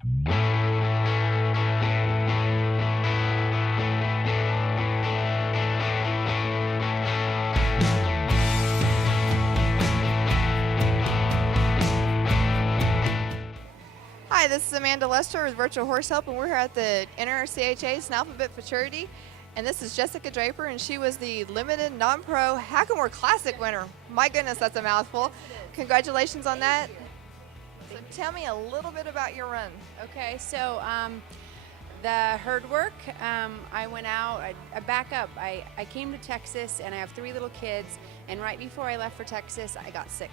Hi, this is Amanda Lester with Virtual Horse Help, and we're here at the NRCHA Snaffle Futurity. And this is Jessica Draper, and she was the limited non-pro Hackamore Classic winner. My goodness, that's a mouthful. Congratulations on that. So tell me a little bit about your run. Okay, so the herd work, I went out, I back up. I came to Texas, and I have 3 little kids, and right before I left for Texas, I got sick.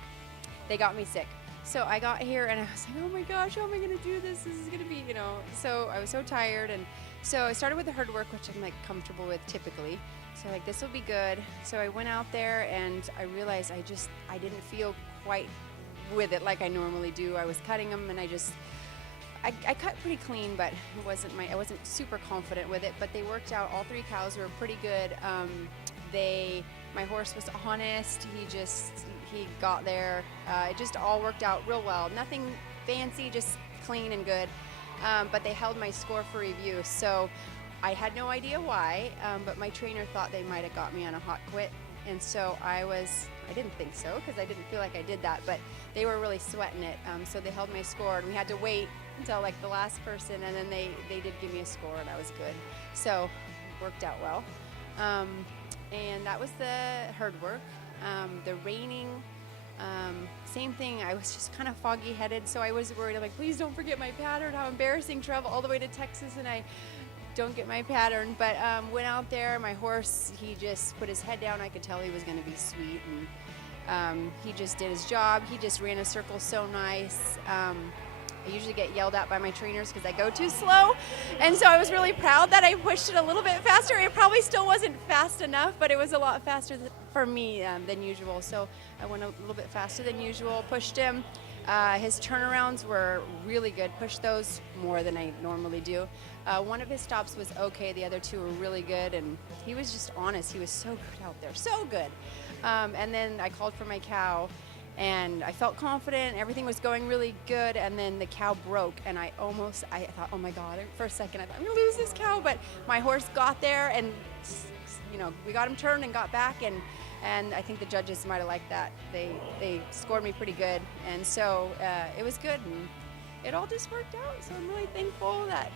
They got me sick. So I got here and I was like, oh my gosh, how am I gonna do this? This is gonna be, so I was so tired. And so I started with the herd work, which I'm like comfortable with typically. So like, this will be good. So I went out there and I realized I didn't feel quite with it like I normally do. I was cutting them and I cut pretty clean, but I wasn't super confident with it, but they worked out. All 3 cows were pretty good. My horse was honest. He got there. It just all worked out real well. Nothing fancy, just clean and good. But they held my score for review. So I had no idea why, but my trainer thought they might have got me on a hot quit. And so I didn't think so because I didn't feel like I did that, but they were really sweating it. So they held my score and we had to wait until like the last person, and then they did give me a score and I was good. So it worked out well. And that was the herd work. The reining, same thing. I was just kind of foggy headed, so I was worried. I'm like, please don't forget my pattern. How embarrassing, travel all the way to Texas and I don't get my pattern. But went out there, my horse, he just put his head down. I could tell he was going to be sweet, and he just did his job. He just ran a circle so nice. I usually get yelled at by my trainers because I go too slow, and so I was really proud that I pushed it a little bit faster. It probably still wasn't fast enough, but it was a lot faster for me than usual, so I went a little bit faster than usual, pushed him. His turnarounds were really good, pushed those more than I normally do. One of his stops was okay, the other 2 were really good, and he was just honest. He was so good out there, so good. And then I called for my cow, and I felt confident, everything was going really good, and then the cow broke, and I thought, oh my God, for a second I thought, I'm gonna lose this cow, but my horse got there, and we got him turned and got back, and I think the judges might have liked that. They scored me pretty good, and so it was good, and it all just worked out, so I'm really thankful that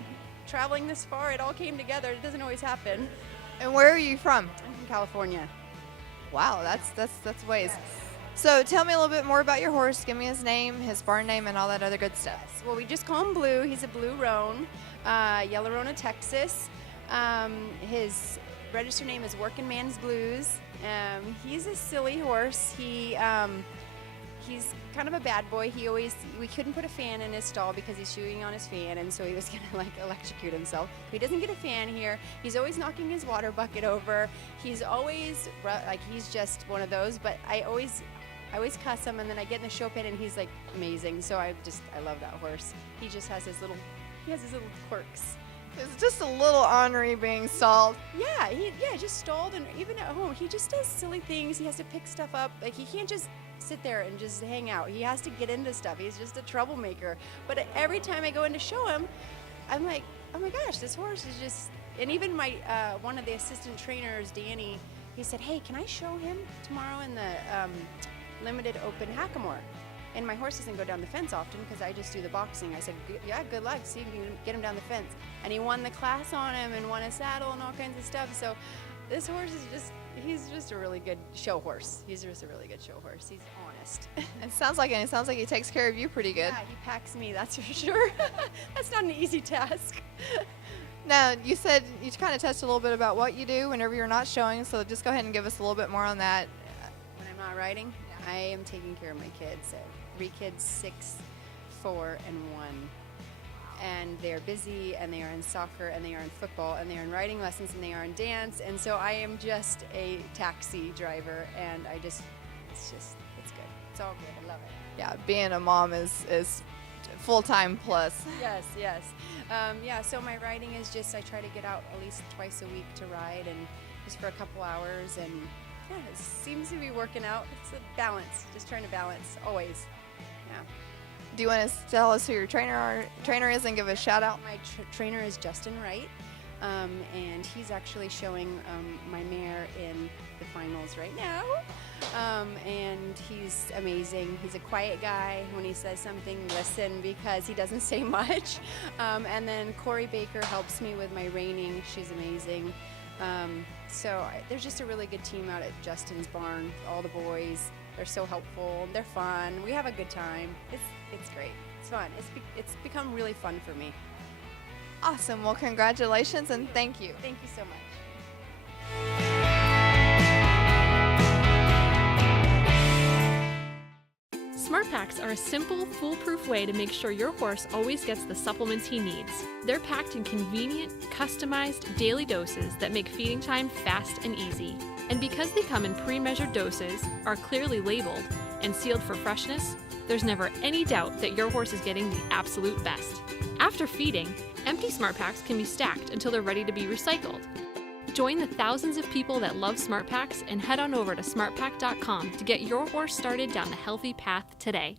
traveling this far, it all came together. It doesn't always happen. And where are you from? I'm from California. Wow, that's ways. Yes. So tell me a little bit more about your horse. Give me his name, his barn name, and all that other good stuff. Well, we just call him Blue. He's a Blue Roan, Yellow Rona, Texas. His registered name is Working Man's Blues. He's a silly horse. He's kind of a bad boy. We couldn't put a fan in his stall because he's chewing on his fan, and so he was gonna like electrocute himself. He doesn't get a fan here. He's always knocking his water bucket over. He's always he's just one of those. But I always cuss him, and then I get in the show pen, and he's like amazing. So I love that horse. He just has his little quirks. It's just a little ornery being stalled. Yeah, just stalled, and even at home, he just does silly things. He has to pick stuff up. Like, he can't just sit there and just hang out. He has to get into stuff. He's just a troublemaker. But every time I go in to show him, I'm like, oh my gosh, this horse is just. And even my one of the assistant trainers, Danny, he said, hey, can I show him tomorrow in the limited open Hackamore? And my horse doesn't go down the fence often because I just do the boxing. I said, yeah, good luck. See if you can get him down the fence. And he won the class on him and won a saddle and all kinds of stuff. So this horse is he's just a really good show horse. He's just a really good show horse. He's honest. It sounds like he takes care of you pretty good. Yeah, he packs me, that's for sure. That's not an easy task. Now, you said you kind of touched a little bit about what you do whenever you're not showing, so just go ahead and give us a little bit more on that. When I'm not riding, I am taking care of my kids. 3 kids, 6, 4, and 1. And they're busy, and they are in soccer, and they are in football, and they are in riding lessons, and they are in dance. And so I am just a taxi driver, and it's good. It's all good. I love it. Yeah, being a mom is full-time plus. Yes. So my riding is just, I try to get out at least twice a week to ride, and just for a couple hours, and yeah, it seems to be working out. It's a balance, just trying to balance always. Yeah. Do you want to tell us who your trainer is and give a shout out? My trainer is Justin Wright, and he's actually showing my mare in the finals right now. And he's amazing. He's a quiet guy. When he says something, listen, because he doesn't say much. And then Corey Baker helps me with my reining. She's amazing. There's just a really good team out at Justin's barn. All the boys, they're so helpful. They're fun. We have a good time. It's great. It's fun. It's become really fun for me. Awesome. Well, congratulations and thank you. Thank you so much. Smart Packs are a simple, foolproof way to make sure your horse always gets the supplements he needs. They're packed in convenient, customized daily doses that make feeding time fast and easy. And because they come in pre-measured doses, are clearly labeled, and sealed for freshness, there's never any doubt that your horse is getting the absolute best. After feeding, empty Smart Packs can be stacked until they're ready to be recycled. Join the thousands of people that love Smart Packs and head on over to smartpack.com to get your horse started down the healthy path today.